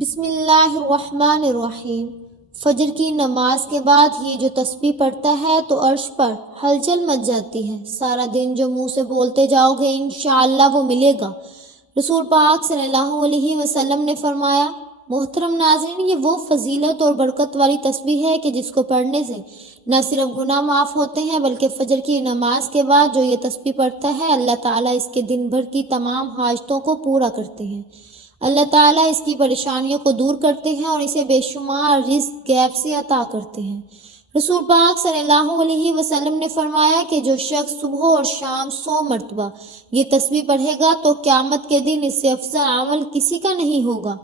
بسم اللہ الرحمن الرحیم۔ فجر کی نماز کے بعد یہ جو تسبیح پڑھتا ہے تو عرش پر ہلچل مچ جاتی ہے۔ سارا دن جو منہ سے بولتے جاؤ گے انشاءاللہ وہ ملے گا۔ رسول پاک صلی اللہ علیہ وسلم نے فرمایا، محترم ناظرین، یہ وہ فضیلت اور برکت والی تسبیح ہے کہ جس کو پڑھنے سے نہ صرف گناہ معاف ہوتے ہیں بلکہ فجر کی نماز کے بعد جو یہ تسبیح پڑھتا ہے اللہ تعالیٰ اس کے دن بھر کی تمام حاجتوں کو پورا کرتے ہیں۔ اللہ تعالیٰ اس کی پریشانیوں کو دور کرتے ہیں اور اسے بے شمار رزق غیب سے عطا کرتے ہیں۔ رسول پاک صلی اللہ علیہ وسلم نے فرمایا کہ جو شخص صبح اور شام 100 مرتبہ یہ تسبیح پڑھے گا تو قیامت کے دن اس سے افضل عمل کسی کا نہیں ہوگا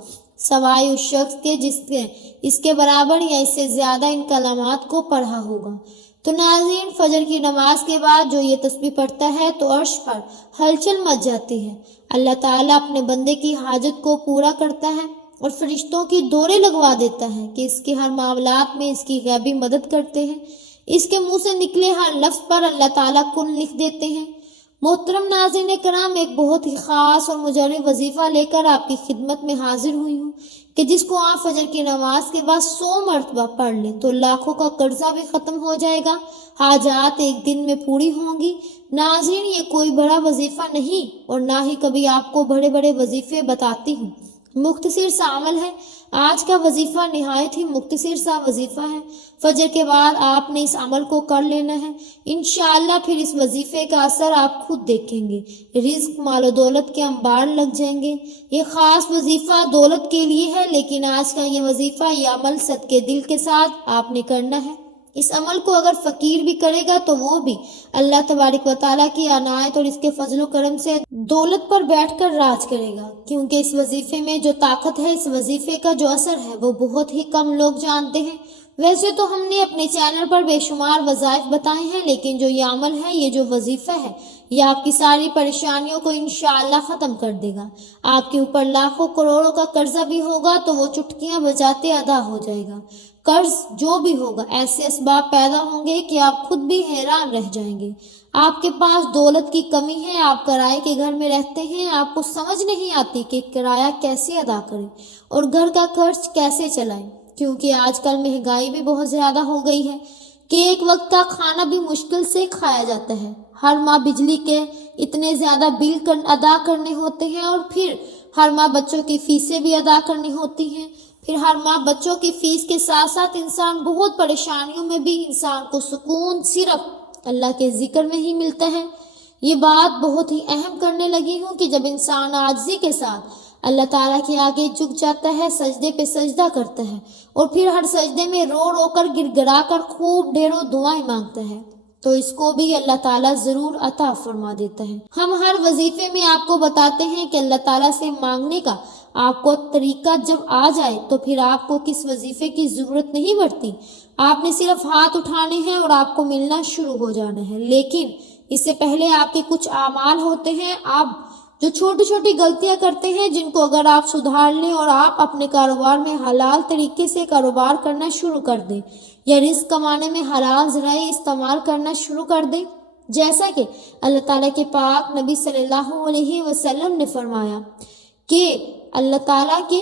سوائے اس شخص کے جس نے اس کے برابر یا اس سے زیادہ ان کلمات کو پڑھا ہوگا۔ تو ناظرین، فجر کی نماز کے بعد جو یہ تسبیح پڑھتا ہے تو عرش پر ہلچل مچ جاتی ہے۔ اللہ تعالیٰ اپنے بندے کی حاجت کو پورا کرتا ہے اور فرشتوں کی دورے لگوا دیتا ہے کہ اس کے ہر معاملات میں اس کی غیبی مدد کرتے ہیں۔ اس کے منہ سے نکلے ہر لفظ پر اللہ تعالیٰ کن لکھ دیتے ہیں۔ محترم ناظرین کرام، ایک بہت ہی خاص اور مجرب وظیفہ لے کر آپ کی خدمت میں حاضر ہوئی ہوں کہ جس کو آپ فجر کی نماز کے بعد 100 مرتبہ پڑھ لیں تو لاکھوں کا قرضہ بھی ختم ہو جائے گا، حاجات ایک دن میں پوری ہوں گی۔ ناظرین، یہ کوئی بڑا وظیفہ نہیں اور نہ ہی کبھی آپ کو بڑے بڑے وظیفے بتاتی ہوں، مختصر سا عمل ہے۔ آج کا وظیفہ نہایت ہی مختصر سا وظیفہ ہے۔ فجر کے بعد آپ نے اس عمل کو کر لینا ہے، انشاءاللہ پھر اس وظیفے کا اثر آپ خود دیکھیں گے، رزق مال و دولت کے انبار لگ جائیں گے۔ یہ خاص وظیفہ دولت کے لیے ہے، لیکن آج کا یہ وظیفہ، یہ عمل صدقے دل کے ساتھ آپ نے کرنا ہے۔ اس عمل کو اگر فقیر بھی کرے گا تو وہ بھی اللہ تبارک و تعالیٰ کی عنایت اور اس کے فضل و کرم سے دولت پر بیٹھ کر راج کرے گا، کیونکہ اس وظیفے میں جو طاقت ہے، اس وظیفے کا جو اثر ہے وہ بہت ہی کم لوگ جانتے ہیں۔ ویسے تو ہم نے اپنے چینل پر بے شمار وظائف بتائے ہیں، لیکن جو یہ عمل ہے، یہ جو وظیفہ ہے، یہ آپ کی ساری پریشانیوں کو انشاءاللہ ختم کر دے گا۔ آپ کے اوپر لاکھوں کروڑوں کا قرضہ بھی ہوگا تو وہ چٹکیاں بجاتے ادا ہو جائے گا۔ قرض جو بھی ہوگا، ایسے اسباب پیدا ہوں گے کہ آپ خود بھی حیران رہ جائیں گے۔ آپ کے پاس دولت کی کمی ہے، آپ کرائے کے گھر میں رہتے ہیں، آپ کو سمجھ نہیں آتی کہ کرایہ کیسے ادا کریں اور گھر کا خرچ کیسے چلائیں، کیونکہ آج کل مہنگائی بھی بہت زیادہ ہو گئی ہے کہ ایک وقت کا کھانا بھی مشکل سے کھایا جاتا ہے۔ ہر ماہ بجلی کے اتنے زیادہ بل ادا کرنے ہوتے ہیں اور پھر ہر ماہ بچوں کی فیسیں بھی ادا کرنی ہوتی ہیں۔ پھر ہر ماہ بچوں کی فیس کے ساتھ ساتھ انسان بہت پریشانیوں میں بھی انسان کو سکون صرف اللہ کے ذکر میں ہی ملتا ہے۔ یہ بات بہت ہی اہم کرنے لگی ہوں کہ جب انسان عاجزی کے ساتھ اللہ تعالیٰ کے آگے جھک جاتا ہے، سجدے پہ سجدہ کرتا ہے اور پھر ہر سجدے میں رو رو کر گر گرا کر خوب ڈھیروں دعائیں مانگتا ہے تو اس کو بھی اللہ تعالیٰ ضرور عطا فرما دیتا ہے۔ ہم ہر وظیفے میں آپ کو بتاتے ہیں کہ اللہ تعالیٰ سے مانگنے کا آپ کو طریقہ جب آ جائے تو پھر آپ کو کس وظیفے کی ضرورت نہیں پڑتی، آپ نے صرف ہاتھ اٹھانے ہیں اور آپ کو ملنا شروع ہو جانا ہے۔ لیکن اس سے پہلے آپ کے کچھ اعمال ہوتے ہیں، آپ جو چھوٹی چھوٹی غلطیاں کرتے ہیں جن کو اگر آپ سدھار لیں اور آپ اپنے کاروبار میں حلال طریقے سے کاروبار کرنا شروع کر دیں یا رزق کمانے میں حلال ذرائع استعمال کرنا شروع کر دیں، جیسا کہ اللہ تعالیٰ کے پاک نبی صلی اللہ علیہ وسلم نے فرمایا کہ اللہ تعالیٰ کے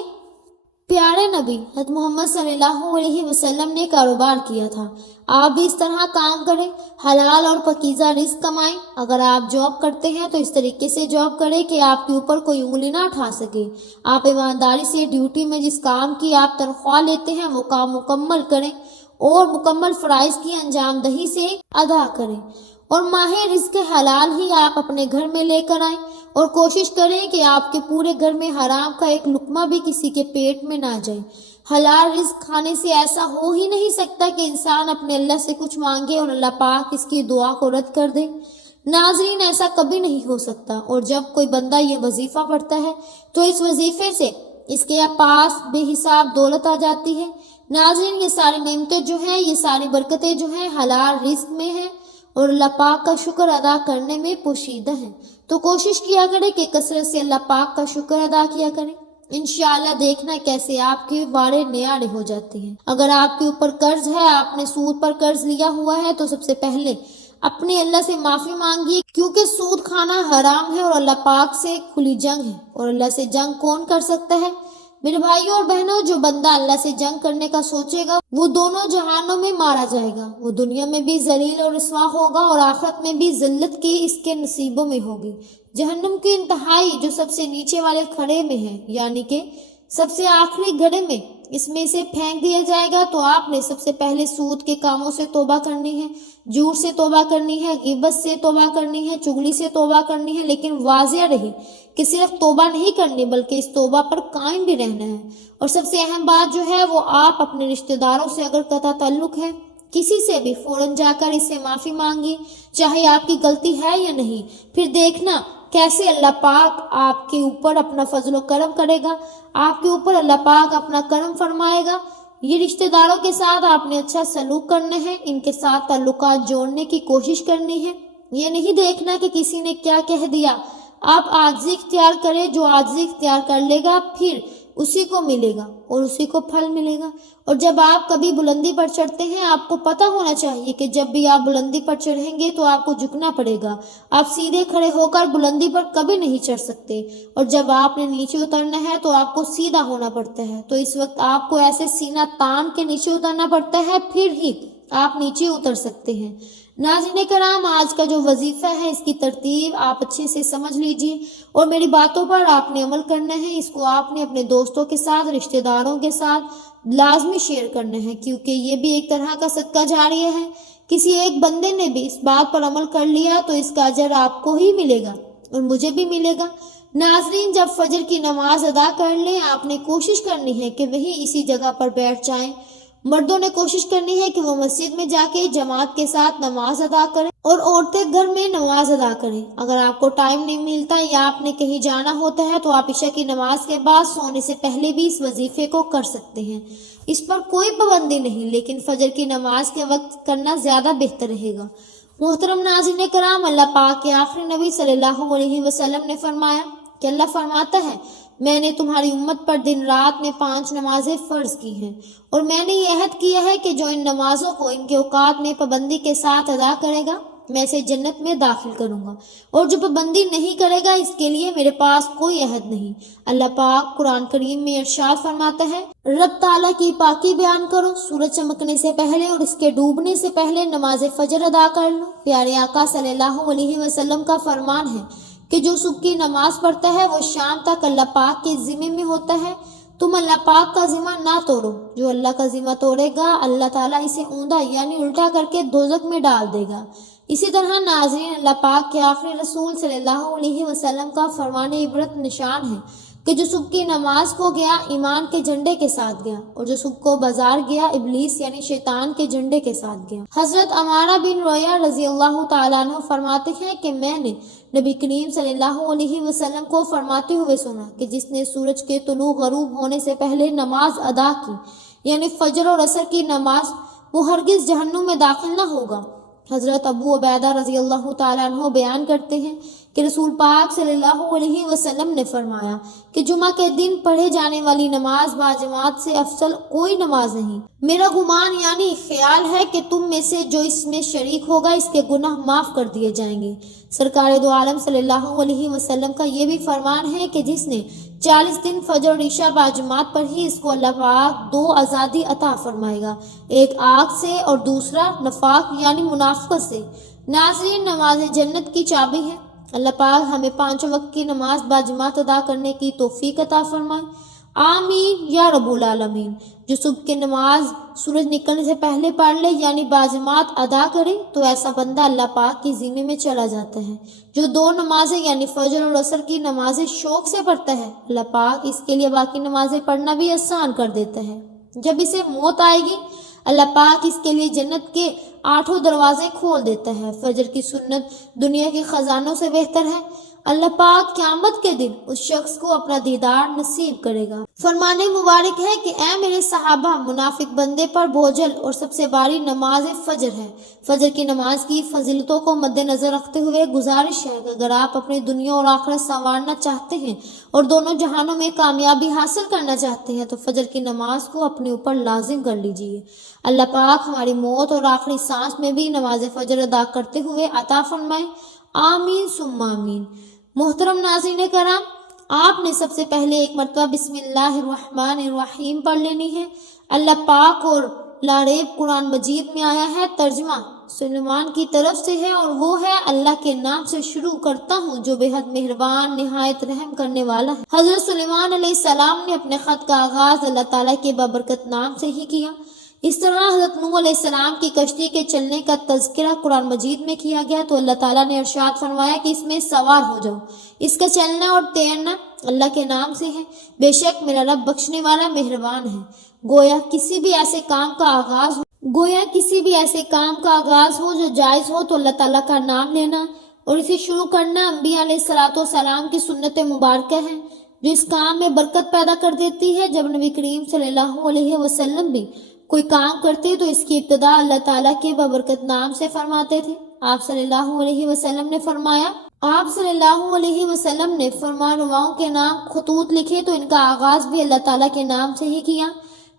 پیارے نبی حضرت محمد صلی اللہ علیہ وسلم نے کاروبار کیا تھا، آپ بھی اس طرح کام کریں، حلال اور پاکیزہ رزق کمائیں۔ اگر آپ جاب کرتے ہیں تو اس طریقے سے جاب کریں کہ آپ کے اوپر کوئی انگلی نہ اٹھا سکے۔ آپ ایمانداری سے ڈیوٹی میں جس کام کی آپ تنخواہ لیتے ہیں وہ کام مکمل کریں اور مکمل فرائض کی انجام دہی سے ادا کریں، اور ماہ رزق حلال ہی آپ اپنے گھر میں لے کر آئیں اور کوشش کریں کہ آپ کے پورے گھر میں حرام کا ایک لقمہ بھی کسی کے پیٹ میں نہ جائے۔ حلال رزق کھانے سے ایسا ہو ہی نہیں سکتا کہ انسان اپنے اللہ سے کچھ مانگے اور اللہ پاک اس کی دعا کو رد کر دے۔ ناظرین، ایسا کبھی نہیں ہو سکتا، اور جب کوئی بندہ یہ وظیفہ پڑھتا ہے تو اس وظیفے سے اس کے پاس بے حساب دولت آ جاتی ہے۔ ناظرین، یہ ساری نعمتیں جو ہیں، یہ ساری برکتیں جو ہیں حلال رزق میں ہیں اور اللہ پاک کا شکر ادا کرنے میں پوشیدہ ہیں۔ تو کوشش کیا کریں کہ کثرت سے اللہ پاک کا شکر ادا کیا کریں، انشاءاللہ دیکھنا کیسے آپ کے وارے نیارے ہو جاتے ہیں۔ اگر آپ کے اوپر قرض ہے، آپ نے سود پر قرض لیا ہوا ہے، تو سب سے پہلے اپنے اللہ سے معافی مانگیے، کیونکہ سود کھانا حرام ہے اور اللہ پاک سے کھلی جنگ ہے، اور اللہ سے جنگ کون کر سکتا ہے؟ میرے بھائیوں اور بہنوں، جو بندہ اللہ سے جنگ کرنے کا سوچے گا وہ دونوں جہانوں میں مارا جائے گا، وہ دنیا میں بھی ذلیل اور رسوا ہوگا اور آخرت میں بھی ذلت کی اس کے نصیبوں میں ہوگی۔ جہنم کی انتہائی جو سب سے نیچے والے کھڑے میں ہے، یعنی کہ سب سے آخری گڑھے میں، اس میں اسے پھینک دیا جائے گا۔ تو آپ نے سب سے پہلے سود کے کاموں سے توبہ کرنی ہے، جھوٹ سے توبہ کرنی ہے، غیبت سے توبہ کرنی ہے، چغلی سے توبہ کرنی ہے، لیکن واضح رہے کہ صرف توبہ نہیں کرنی بلکہ اس توبہ پر قائم بھی رہنا ہے۔ اور سب سے اہم بات جو ہے وہ آپ اپنے رشتہ داروں سے اگر قطع تعلق ہے کسی سے بھی فوراً جا کر اس سے معافی مانگی، چاہے آپ کی غلطی ہے یا نہیں، پھر دیکھنا کیسے اللہ پاک آپ کے اوپر اپنا فضل و کرم کرے گا، آپ کے اوپر اللہ پاک اپنا کرم فرمائے گا۔ یہ رشتہ داروں کے ساتھ آپ نے اچھا سلوک کرنا ہے، ان کے ساتھ تعلقات جوڑنے کی کوشش کرنی ہے۔ یہ نہیں دیکھنا کہ کسی نے کیا کہہ دیا، آپ عاجزی اختیار کریں، جو عاجزی اختیار کر لے گا پھر اسی کو ملے گا اور اسی کو پھل ملے گا۔ اور جب آپ کبھی بلندی پر چڑھتے ہیں آپ کو پتہ ہونا چاہیے کہ جب بھی آپ بلندی پر چڑھیں گے تو آپ کو جھکنا پڑے گا، آپ سیدھے کھڑے ہو کر بلندی پر کبھی نہیں چڑھ سکتے، اور جب آپ نے نیچے اترنا ہے تو آپ کو سیدھا ہونا پڑتا ہے، تو اس وقت آپ کو ایسے سینہ تان کے نیچے اترنا پڑتا ہے، پھر ہی آپ نیچے اتر سکتے ہیں۔ ناظرین کرام، آج کا جو وظیفہ ہے اس کی ترتیب آپ اچھے سے سمجھ لیجئے اور میری باتوں پر آپ نے عمل کرنا ہے۔ اس کو آپ نے اپنے دوستوں کے ساتھ، رشتہ داروں کے ساتھ لازمی شیئر کرنا ہے، کیونکہ یہ بھی ایک طرح کا صدقہ جاریہ ہے۔ کسی ایک بندے نے بھی اس بات پر عمل کر لیا تو اس کا اجر آپ کو ہی ملے گا اور مجھے بھی ملے گا۔ ناظرین، جب فجر کی نماز ادا کر لیں آپ نے کوشش کرنی ہے کہ وہی اسی جگہ پر بیٹھ جائیں۔ مردوں نے کوشش کرنی ہے کہ وہ مسجد میں جا کے جماعت کے ساتھ نماز ادا کریں اور عورتیں گھر میں نماز ادا کریں۔ اگر آپ کو ٹائم نہیں ملتا یا آپ نے کہیں جانا ہوتا ہے تو آپ عشاء کی نماز کے بعد سونے سے پہلے بھی اس وظیفے کو کر سکتے ہیں، اس پر کوئی پابندی نہیں، لیکن فجر کی نماز کے وقت کرنا زیادہ بہتر رہے گا۔ محترم ناظرین کرام، اللہ پاک کے آخری نبی صلی اللہ علیہ وسلم نے فرمایا کہ اللہ فرماتا ہے میں نے تمہاری امت پر دن رات میں 5 نمازیں فرض کی ہیں، اور میں نے یہ عہد کیا ہے کہ جو ان نمازوں کو ان کے اوقات میں پابندی کے ساتھ ادا کرے گا میں اسے جنت میں داخل کروں گا، اور جو پابندی نہیں کرے گا اس کے لیے میرے پاس کوئی عہد نہیں۔ اللہ پاک قرآن کریم میں ارشاد فرماتا ہے، رب تعالیٰ کی پاکی بیان کرو، سورج چمکنے سے پہلے اور اس کے ڈوبنے سے پہلے نماز فجر ادا کر لو۔ پیارے آقا صلی اللہ علیہ وسلم کا فرمان ہے کہ جو صبح کی نماز پڑھتا ہے وہ شام تک اللہ پاک کے ذمے میں ہوتا ہے۔ تم اللہ پاک کا ذمہ نہ توڑو، جو اللہ کا ذمہ توڑے گا اللہ تعالیٰ اسے اوندا یعنی الٹا کر کے دوزخ میں ڈال دے گا۔ اسی طرح ناظرین، اللہ پاک کے آخری رسول صلی اللہ علیہ وسلم کا فرمان عبرت نشان ہے کہ جو صبح کی نماز کو گیا ایمان کے جھنڈے کے ساتھ گیا، اور جو صبح کو بازار گیا ابلیس یعنی شیطان کے جھنڈے کے ساتھ گیا۔ حضرت عمارہ بن رویہ رضی اللہ تعالیٰ عنہ فرماتے ہیں کہ میں نے نبی کریم صلی اللہ علیہ وسلم کو فرماتے ہوئے سنا کہ جس نے سورج کے طلوع غروب ہونے سے پہلے نماز ادا کی یعنی فجر اور عصر کی نماز، وہ ہرگز جہنم میں داخل نہ ہوگا۔ حضرت ابو عبیدہ رضی اللہ تعالیٰ عنہ بیان کرتے ہیں کہ رسول پاک صلی اللہ علیہ وسلم نے فرمایا کہ جمعہ کے دن پڑھے جانے والی نماز باجماعت سے افضل کوئی نماز نہیں۔ میرا گمان یعنی خیال ہے کہ تم میں سے جو اس میں شریک ہوگا اس کے گناہ معاف کر دیے جائیں گے۔ سرکار دو عالم صلی اللہ علیہ وسلم کا یہ بھی فرمان ہے کہ جس نے 40 دن فجر اور عشاء باجماعت پر ہی اس کو اللہ پاک 2 آزادی عطا فرمائے گا، ایک آگ سے اور دوسرا نفاق یعنی منافقت سے۔ ناظرین، نماز جنت کی چابی ہے۔ اللہ پاک ہمیں 5 وقت کی نماز باجماعت ادا کرنے کی توفیق عطا فرمائے، آمین یا رب العالمین۔ جو صبح کی نماز سورج نکلنے سے پہلے پڑھ لے یعنی باجماعت ادا کرے تو ایسا بندہ اللہ پاک کی ذمے میں چلا جاتا ہے۔ جو 2 نمازیں یعنی فجر اور عصر کی نمازیں شوق سے پڑھتا ہے اللہ پاک اس کے لیے باقی نمازیں پڑھنا بھی آسان کر دیتا ہے۔ جب اسے موت آئے گی اللہ پاک اس کے لیے جنت کے 8 دروازے کھول دیتا ہے۔ فجر کی سنت دنیا کے خزانوں سے بہتر ہے۔ اللہ پاک قیامت کے دن اس شخص کو اپنا دیدار نصیب کرے گا۔ فرمان مبارک ہے کہ اے میرے صحابہ، منافق بندے پر بوجھل اور سب سے باری نماز فجر ہے۔ فجر کی نماز کی فضیلتوں کو مد نظر رکھتے ہوئے گزارش ہے کہ اگر آپ اپنی دنیا اور آخرت سنوارنا چاہتے ہیں اور دونوں جہانوں میں کامیابی حاصل کرنا چاہتے ہیں تو فجر کی نماز کو اپنے اوپر لازم کر لیجئے۔ اللہ پاک ہماری موت اور آخری سانس میں بھی نماز فجر ادا کرتے ہوئے عطا فرمائے، آمین ثم آمین۔ محترم ناظرین کرام، آپ نے سب سے پہلے ایک مرتبہ بسم اللہ الرحمن الرحیم پڑھ لینی ہے۔ اللہ پاک اور لاریب قرآن مجید میں آیا ہے، ترجمہ سلیمان کی طرف سے ہے اور وہ ہے اللہ کے نام سے شروع کرتا ہوں جو بے حد مہربان نہایت رحم کرنے والا ہے۔ حضرت سلیمان علیہ السلام نے اپنے خط کا آغاز اللہ تعالیٰ کے بابرکت نام سے ہی کیا۔ اس طرح حضرت نوح علیہ السلام کی کشتی کے چلنے کا تذکرہ قرآن مجید میں کیا گیا تو اللہ تعالیٰ نے ارشاد فرمایا کہ اس میں سوار ہو جاؤ، اس کا چلنا اور تیرنا اللہ کے نام سے ہے، بے شک میرا رب بخشنے والا مہربان ہے۔ گویا کسی بھی ایسے کام کا آغاز ہو جو جائز ہو تو اللہ تعالیٰ کا نام لینا اور اسے شروع کرنا انبیاء علیہ السلام کی سنت مبارکہ ہے جو اس کام میں برکت پیدا کر دیتی ہے۔ جب نبی کریم صلی اللہ علیہ وسلم بھی کوئی کام کرتے تو اس کی ابتدا اللہ تعالیٰ کے بابرکت نام سے فرماتے تھے۔ آپ صلی اللہ علیہ وسلم نے فرمان رواؤں کے نام خطوط لکھے تو ان کا آغاز بھی اللہ تعالیٰ کے نام سے ہی کیا۔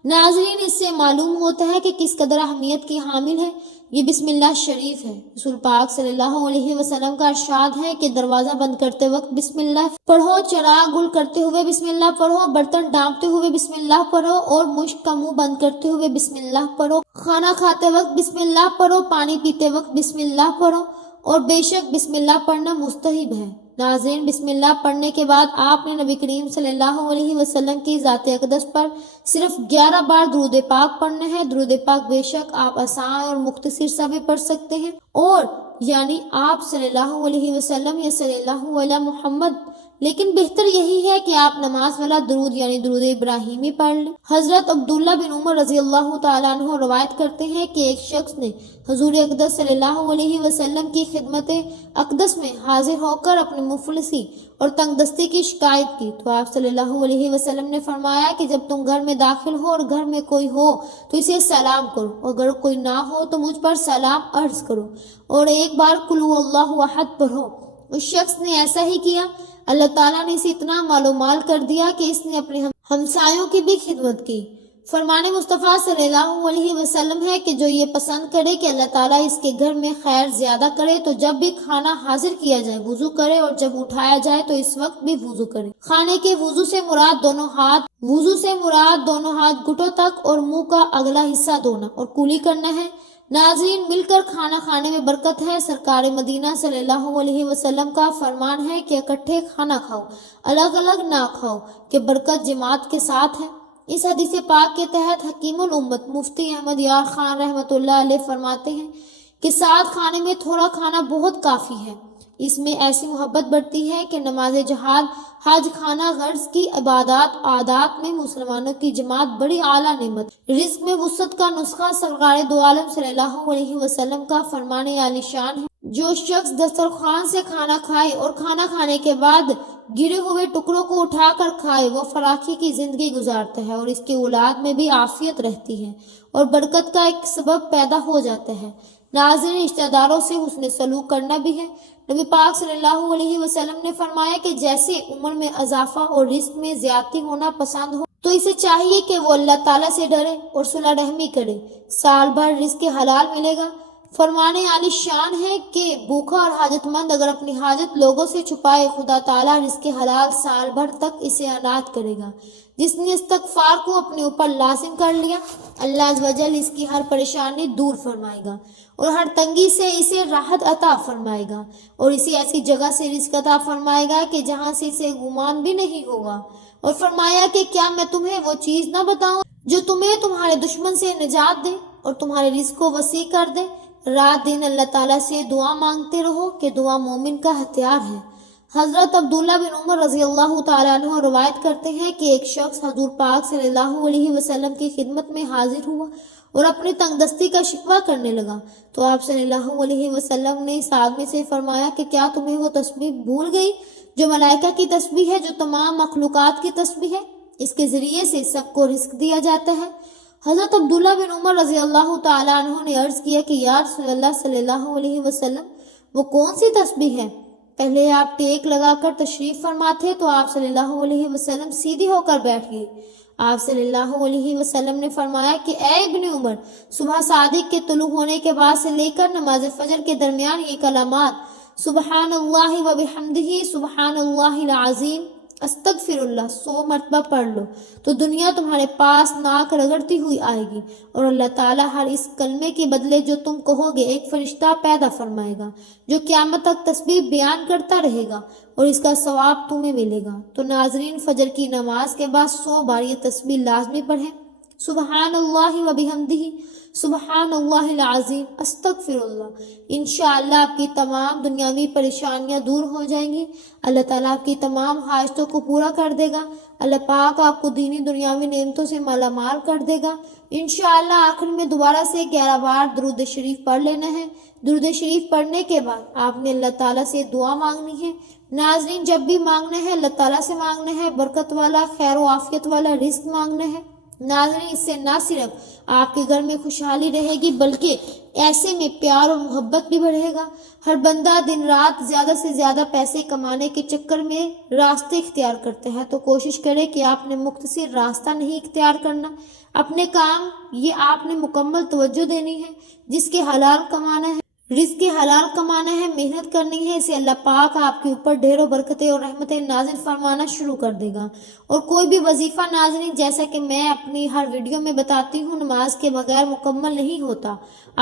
ناظرین، اس سے معلوم ہوتا ہے کہ کس قدر اہمیت کی حامل ہے یہ بسم اللہ شریف ہے۔ رسول پاک صلی اللہ علیہ وسلم کا ارشاد ہے کہ دروازہ بند کرتے وقت بسم اللہ پڑھو، چراغ گل کرتے ہوئے بسم اللہ پڑھو، برتن ڈانپتے ہوئے بسم اللہ پڑھو اور مشک کا منہ بند کرتے ہوئے بسم اللہ پڑھو، کھانا کھاتے وقت بسم اللہ پڑھو، پانی پیتے وقت بسم اللہ پڑھو اور بے شک بسم اللہ پڑھنا مستحب ہے۔ ناظرین، بسم اللہ پڑھنے کے بعد آپ نے نبی کریم صلی اللہ علیہ وسلم کی ذات اقدس پر صرف 11 بار درود پاک پڑھنا ہے۔ درود پاک بے شک آپ آسان اور مختصر سا بھی پڑھ سکتے ہیں، اور یعنی آپ صلی اللہ علیہ وسلم یا صلی اللہ علیہ محمد، لیکن بہتر یہی ہے کہ آپ نماز والا درود یعنی درود ابراہیمی پڑھ لیں۔ حضرت عبداللہ بن عمر رضی اللہ تعالیٰ عنہ روایت کرتے ہیں کہ ایک شخص نے حضور اقدس صلی اللہ علیہ وسلم کی خدمت اقدس میں حاضر ہو کر اپنی مفلسی اور تنگ دستی کی شکایت کی تو آپ صلی اللہ علیہ وسلم نے فرمایا کہ جب تم گھر میں داخل ہو اور گھر میں کوئی ہو تو اسے سلام کرو، اور اگر کوئی نہ ہو تو مجھ پر سلام عرض کرو اور ایک بار قل هو اللہ احد پڑھو۔ اس شخص نے ایسا ہی کیا۔ اللہ تعالیٰ نے اسے اتنا مال و مال کر دیا کہ اس نے اپنے ہمسایوں کی بھی خدمت کی۔ فرمان مصطفیٰ صلی اللہ علیہ وسلم ہے کہ جو یہ پسند کرے کہ اللہ تعالیٰ اس کے گھر میں خیر زیادہ کرے تو جب بھی کھانا حاضر کیا جائے وضو کرے، اور جب اٹھایا جائے تو اس وقت بھی وضو کرے۔ کھانے کے وضو سے مراد دونوں ہاتھ گھٹوں تک اور منہ کا اگلا حصہ دھونا اور کولی کرنا ہے۔ ناظرین، مل کر کھانا کھانے میں برکت ہے۔ سرکار مدینہ صلی اللہ علیہ وسلم کا فرمان ہے کہ اکٹھے کھانا کھاؤ، الگ الگ نہ کھاؤ، کہ برکت جماعت کے ساتھ ہے۔ اس حدیث پاک کے تحت حکیم الامت مفتی احمد یار خان رحمۃ اللہ علیہ فرماتے ہیں کہ ساتھ کھانے میں تھوڑا کھانا بہت کافی ہے۔ اس میں ایسی محبت بڑھتی ہے کہ نماز جہاد، حج، کھانا غرض کی عبادات، عادات میں مسلمانوں کی جماعت بڑی اعلیٰ نعمت۔ رزق میں وسعت کا نسخہ سرکار دو عالم صلی اللہ علیہ وسلم کا فرمان عالی شان ہے۔ جو شخص دسترخوان سے کھانا کھائے اور کھانا کھانے کے بعد گرے ہوئے ٹکڑوں کو اٹھا کر کھائے وہ فراخی کی زندگی گزارتا ہے اور اس کے اولاد میں بھی عافیت رہتی ہے اور برکت کا ایک سبب پیدا ہو جاتا ہے۔ ناظرین، رشتہ داروں سے حسن سلوک کرنا بھی ہے۔ نبی پاک صلی اللہ علیہ وسلم نے فرمایا کہ جیسے عمر میں اضافہ اور رزق میں زیادتی ہونا پسند ہو تو اسے چاہیے کہ وہ اللہ تعالیٰ سے ڈرے اور صلح رحمی کرے، سال بھر رزق حلال ملے گا۔ فرمان عالی شان ہے کہ بھوکا اور حاجت مند اگر اپنی حاجت لوگوں سے چھپائے، خدا تعالیٰ رزق حلال سال بھر تک اسے عنایت کرے گا۔ جس نے استغفار کو اپنے اوپر لازم کر لیا، اللہ عز و جل اس کی ہر پریشانی دور فرمائے گا اور ہر تنگی سے اسے راحت عطا فرمائے گا اور اسے ایسی جگہ سے رزق عطا فرمائے گا کہ جہاں سے اسے گمان بھی نہیں ہوگا۔ اور فرمایا کہ کیا میں تمہیں وہ چیز نہ بتاؤں جو تمہیں تمہارے دشمن سے نجات دے اور تمہارے رزق کو وسیع کر دے۔ رات دن اللہ تعالیٰ سے دعا مانگتے رہو کہ دعا مومن کا ہتھیار ہے۔ حضرت عبداللہ بن عمر رضی اللہ تعالیٰ عنہ روایت کرتے ہیں کہ ایک شخص حضور پاک صلی اللہ علیہ وسلم کی خدمت میں حاضر ہوا اور اپنی تنگ دستی کا شکوہ کرنے لگا تو آپ صلی اللہ علیہ وسلم نے اس آدمی سے فرمایا کہ کیا تمہیں وہ تسبیح بھول گئی جو ملائکہ کی تسبیح ہے، جو تمام مخلوقات کی تسبیح ہے؟ اس کے ذریعے سے سب کو رزق دیا جاتا ہے۔ حضرت عبداللہ بن عمر رضی اللہ تعالیٰ عنہ نے عرض کیا کہ یا رسول اللہ صلی اللہ علیہ وسلم، وہ کون سی تسبیح ہے؟ پہلے آپ ٹیک لگا کر تشریف فرما تھے تو آپ صلی اللہ علیہ وسلم سیدھی ہو کر بیٹھ گئے۔ آپ صلی اللہ علیہ وسلم نے فرمایا کہ اے ابن عمر، صبح صادق کے طلوع ہونے کے بعد سے لے کر نماز فجر کے درمیان یہ کلمات سبحان اللہ و بحمدہ سبحان اللہ العظیم استغفراللہ 100 مرتبہ پڑھ لو تو دنیا تمہارے پاس ناک رگڑتی ہوئی آئے گی، اور اللہ تعالیٰ ہر اس کلمے کے بدلے جو تم کہو گے ایک فرشتہ پیدا فرمائے گا جو قیامت تک تسبیح بیان کرتا رہے گا، اور اس کا ثواب تمہیں ملے گا۔ تو ناظرین، فجر کی نماز کے بعد 100 بار یہ تسبیح لازمی پڑھیں، سبحان اللہ و بحمدہ، سبحان اللہ العظیم، استغفر اللہ۔ انشاءاللہ آپ کی تمام دنیاوی پریشانیاں دور ہو جائیں گی، اللہ تعالیٰ آپ کی تمام حاجتوں کو پورا کر دے گا، اللہ پاک آپ کو دینی دنیاوی نعمتوں سے مالا مال کر دے گا۔ انشاءاللہ آخر میں دوبارہ سے 11 بار درود شریف پڑھ لینا ہے۔ درود شریف پڑھنے کے بعد آپ نے اللہ تعالیٰ سے دعا مانگنی ہے۔ ناظرین، جب بھی مانگنا ہے اللہ تعالیٰ سے مانگنا ہے، برکت والا، خیر و عافیت والا رزق مانگنا ہے۔ ناظرین، اس سے نہ صرف آپ کے گھر میں خوشحالی رہے گی بلکہ ایسے میں پیار اور محبت بھی بڑھے گا۔ ہر بندہ دن رات زیادہ سے زیادہ پیسے کمانے کے چکر میں راستے اختیار کرتے ہیں، تو کوشش کرے کہ آپ نے مختصر راستہ نہیں اختیار کرنا، اپنے کام یہ آپ نے مکمل توجہ دینی ہے، جس کے حلال کمانا ہے، رزق کے حلال کمانا ہے، محنت کرنی ہے، اسے اللہ پاک آپ کے اوپر ڈھیروں برکتیں اور رحمتیں نازل فرمانا شروع کر دے گا۔ اور کوئی بھی وظیفہ ناظرین، جیسا کہ میں اپنی ہر ویڈیو میں بتاتی ہوں، نماز کے بغیر مکمل نہیں ہوتا۔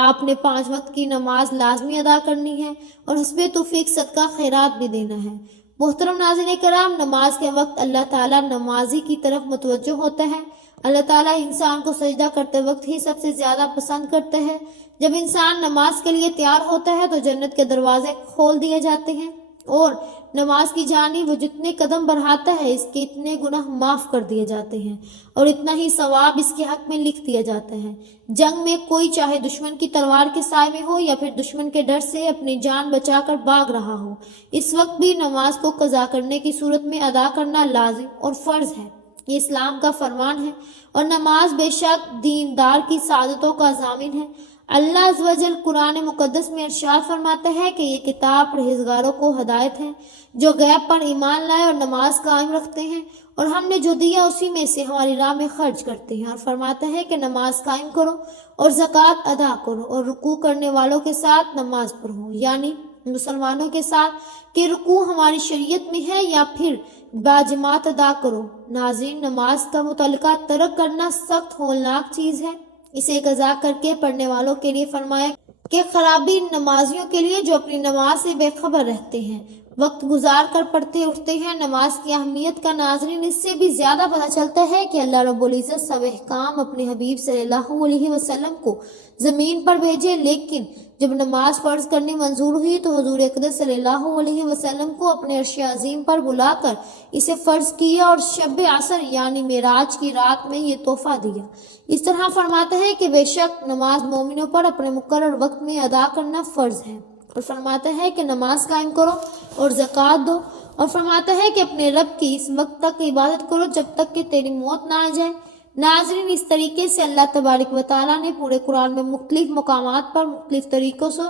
آپ نے 5 وقت کی نماز لازمی ادا کرنی ہے اور حسب توفیق صدقہ خیرات بھی دینا ہے۔ محترم ناظرین کرام، نماز کے وقت اللہ تعالیٰ نمازی کی طرف متوجہ ہوتا ہے۔ اللہ تعالیٰ انسان کو سجدہ کرتے وقت ہی سب سے زیادہ پسند کرتے ہیں۔ جب انسان نماز کے لیے تیار ہوتا ہے تو جنت کے دروازے کھول دیے جاتے ہیں، اور نماز کی جانب وہ جتنے قدم بڑھاتا ہے اس کے اتنے گناہ معاف کر دیے جاتے ہیں، اور اتنا ہی ثواب اس کے حق میں لکھ دیا جاتا ہے۔ جنگ میں کوئی چاہے دشمن کی تلوار کے سائے میں ہو یا پھر دشمن کے ڈر سے اپنی جان بچا کر بھاگ رہا ہو، اس وقت بھی نماز کو قضا کرنے کی صورت میں ادا کرنا لازم اور فرض ہے۔ یہ اسلام کا فرمان ہے، اور نماز بے شک دیندار کی سعادتوں کا ضامن ہے۔ اللہ عز و جل قرآن مقدس میں ارشاد فرماتا ہے کہ یہ کتاب پرہیزگاروں کو ہدایت ہے، جو غیب پر ایمان لائے اور نماز قائم رکھتے ہیں، اور ہم نے جو دیا اسی میں سے ہماری راہ میں خرچ کرتے ہیں۔ اور فرماتا ہے کہ نماز قائم کرو اور زکوٰۃ ادا کرو، اور رکوع کرنے والوں کے ساتھ نماز پڑھو، یعنی مسلمانوں کے ساتھ، کہ رکوع ہماری شریعت میں ہے یا پھر باجماعت ادا کرو۔ ناظرین، نماز کا متعلقہ ترک کرنا سخت ہولناک چیز ہے۔ اسے قضا کر کے پڑھنے والوں کے لیے فرمایا کہ خرابی نمازیوں کے لیے جو اپنی نماز سے بے خبر رہتے ہیں، وقت گزار کر پڑھتے اٹھتے ہیں۔ نماز کی اہمیت کا ناظرین اس سے بھی زیادہ پتہ چلتا ہے کہ اللہ رب العزت سب احکام اپنے حبیب صلی اللہ علیہ وسلم کو زمین پر بھیجے، لیکن جب نماز فرض کرنی منظور ہوئی تو حضور اقدس صلی اللہ علیہ وسلم کو اپنے عرش عظیم پر بلا کر اسے فرض کیا، اور شب عصر یعنی معراج کی رات میں یہ تحفہ دیا۔ اس طرح فرماتا ہے کہ بے شک نماز مومنوں پر اپنے مقرر وقت میں ادا کرنا فرض ہے، اور فرماتا ہے کہ نماز قائم کرو اور زکوٰۃ دو، اور فرماتا ہے کہ اپنے رب کی اس وقت تک عبادت کرو جب تک کہ تیری موت نہ آ جائے۔ ناظرین، اس طریقے سے اللہ تبارک و تعالیٰ نے پورے قرآن میں مختلف مقامات پر مختلف طریقوں سے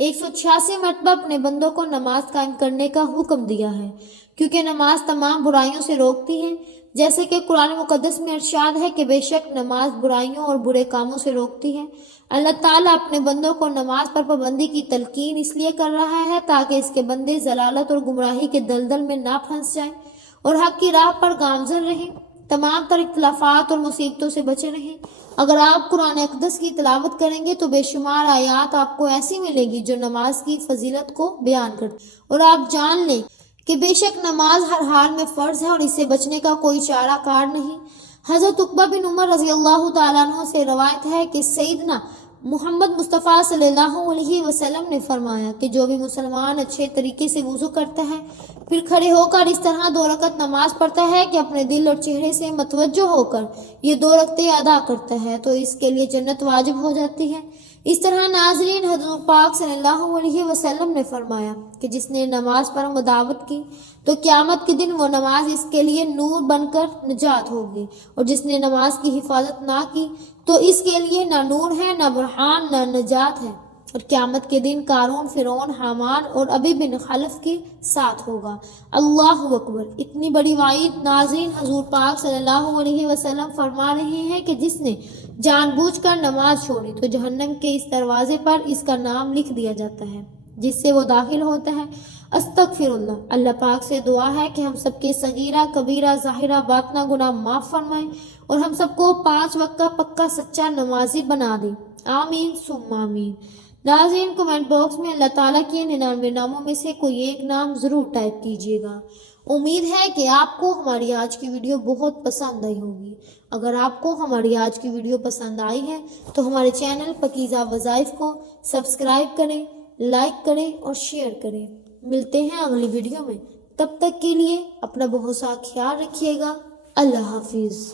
186 مرتبہ اپنے بندوں کو نماز قائم کرنے کا حکم دیا ہے، کیونکہ نماز تمام برائیوں سے روکتی ہے، جیسے کہ قرآن مقدس میں ارشاد ہے کہ بے شک نماز برائیوں اور برے کاموں سے روکتی ہے۔ اللہ تعالیٰ اپنے بندوں کو نماز پر پابندی کی تلقین اس لیے کر رہا ہے تاکہ اس کے بندے ضلالت اور گمراہی کے دلدل میں نہ پھنس جائیں اور حق کی راہ پر گامزن رہیں، تمام تر اختلافات اور مصیبتوں سے بچے رہیں۔ اگر آپ قرآن اقدس کی تلاوت کریں گے تو بے شمار آیات آپ کو ایسی ملے گی جو نماز کی فضیلت کو بیان کرتی، اور آپ جان لیں کہ بے شک نماز ہر حال میں فرض ہے اور اس سے بچنے کا کوئی چارہ کار نہیں۔ حضرت عقبہ بن عمر رضی اللہ تعالیٰ عنہ سے روایت ہے کہ سیدنا محمد مصطفیٰ صلی اللہ علیہ وسلم نے فرمایا کہ جو بھی مسلمان اچھے طریقے سے وضو کرتا ہے پھر کھڑے ہو کر اس طرح 2 رکعت نماز پڑھتا ہے کہ اپنے دل اور چہرے سے متوجہ ہو کر یہ 2 رکعتیں ادا کرتا ہے تو اس کے لیے جنت واجب ہو جاتی ہے۔ اس طرح ناظرین، حضرت پاک صلی اللہ علیہ وسلم نے فرمایا کہ جس نے نماز پر مداوت کی تو قیامت کے دن وہ نماز اس کے لیے نور بن کر نجات ہوگی، اور جس نے نماز کی حفاظت نہ کی تو اس کے لیے نہ نور ہے، نہ برہان، نہ نجات ہے، اور قیامت کے دن قارون، فرعون، حامان اور ابی بن خلف کے ساتھ ہوگا۔ اللہ اکبر! اتنی بڑی وعید! ناظرین، حضور پاک صلی اللہ علیہ وسلم فرما رہے ہیں کہ جس نے جان بوجھ کر نماز چھوڑی تو جہنم کے اس دروازے پر اس کا نام لکھ دیا جاتا ہے جس سے وہ داخل ہوتا ہے، استغفر اللہ۔ اللہ پاک سے دعا ہے کہ ہم سب کے صغیرہ کبیرہ ظاہرہ باطنہ گناہ معاف فرمائیں اور ہم سب کو 5 وقت کا پکا سچا نمازی بنا دیں، آمین ثم آمین۔ ناظرین کمنٹ باکس میں اللہ تعالیٰ کے 99 ناموں میں سے کوئی ایک نام ضرور ٹائپ کیجیے گا۔ امید ہے کہ آپ کو ہماری آج کی ویڈیو بہت پسند آئی ہوگی۔ اگر آپ کو ہماری آج کی ویڈیو پسند آئی ہے تو ہمارے چینل پاکیزہ وظائف کو سبسکرائب کریں، لائک کریں اور شیئر کریں۔ ملتے ہیں اگلی ویڈیو میں، تب تک کے لیے اپنا بہت سا خیال رکھیے گا۔ اللہ حافظ۔